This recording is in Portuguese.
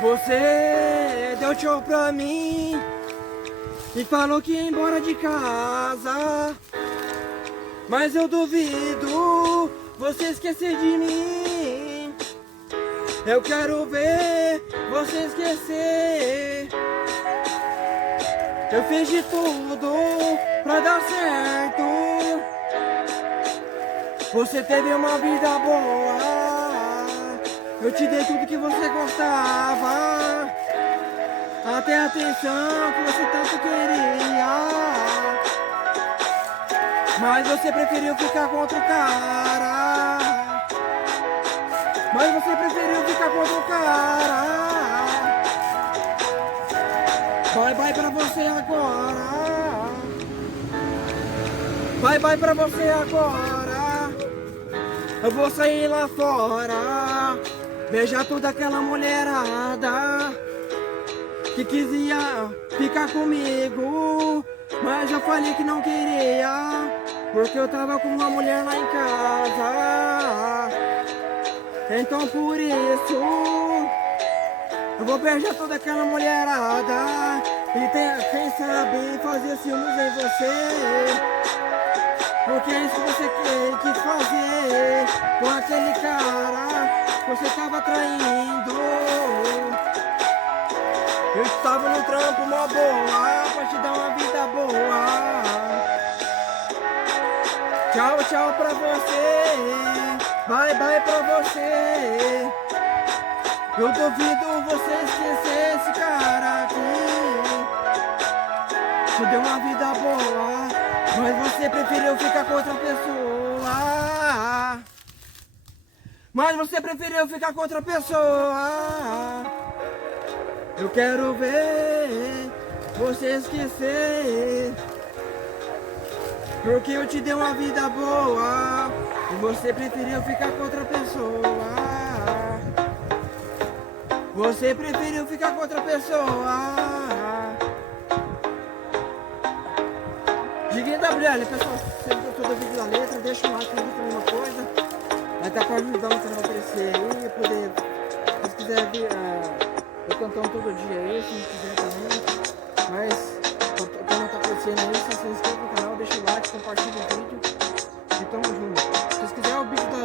Você deu tchau pra mim e falou que ia embora de casa, mas eu duvido você esquecer de mim. Eu quero ver você esquecer. Eu fiz de tudo pra dar certo. Você teve uma vida boa. Eu te dei tudo que você gostava, até a atenção que você tanto queria. Mas você preferiu ficar com outro cara. Mas você preferiu ficar com outro cara. Bye bye pra você agora. Bye bye pra você agora. Eu vou sair lá fora, beijar toda aquela mulherada que quisia ficar comigo, mas eu falei que não queria, porque eu tava com uma mulher lá em casa. Então por isso eu vou beijar toda aquela mulherada e quem sabe fazer ciúmes em você, porque é isso que você quis fazer com aquele cara que você tava traindo. Eu estava no trampo mó boa pra te dar uma vida boa. Tchau, tchau pra você. Bye, bye pra você. Eu duvido você esquecer esse cara aqui. Te deu uma vida boa, mas você preferiu ficar com outra pessoa. Mas você preferiu ficar com outra pessoa. Eu quero ver você esquecer, porque eu te dei uma vida boa e você preferiu ficar com outra pessoa. Você preferiu ficar com outra pessoa. Diguinho WL, pessoal, se você gostou do vídeo da letra, deixa um like, comenta a mesma coisa. Vai estar para ajudar o canal a crescer aí, poder, se quiser ver, eu cantando todo dia aí, se não quiser também. Mas, o canal tá crescendo aí, se inscreve no canal, deixa o like, compartilha o vídeo e tamo junto. Se quiser o vídeo da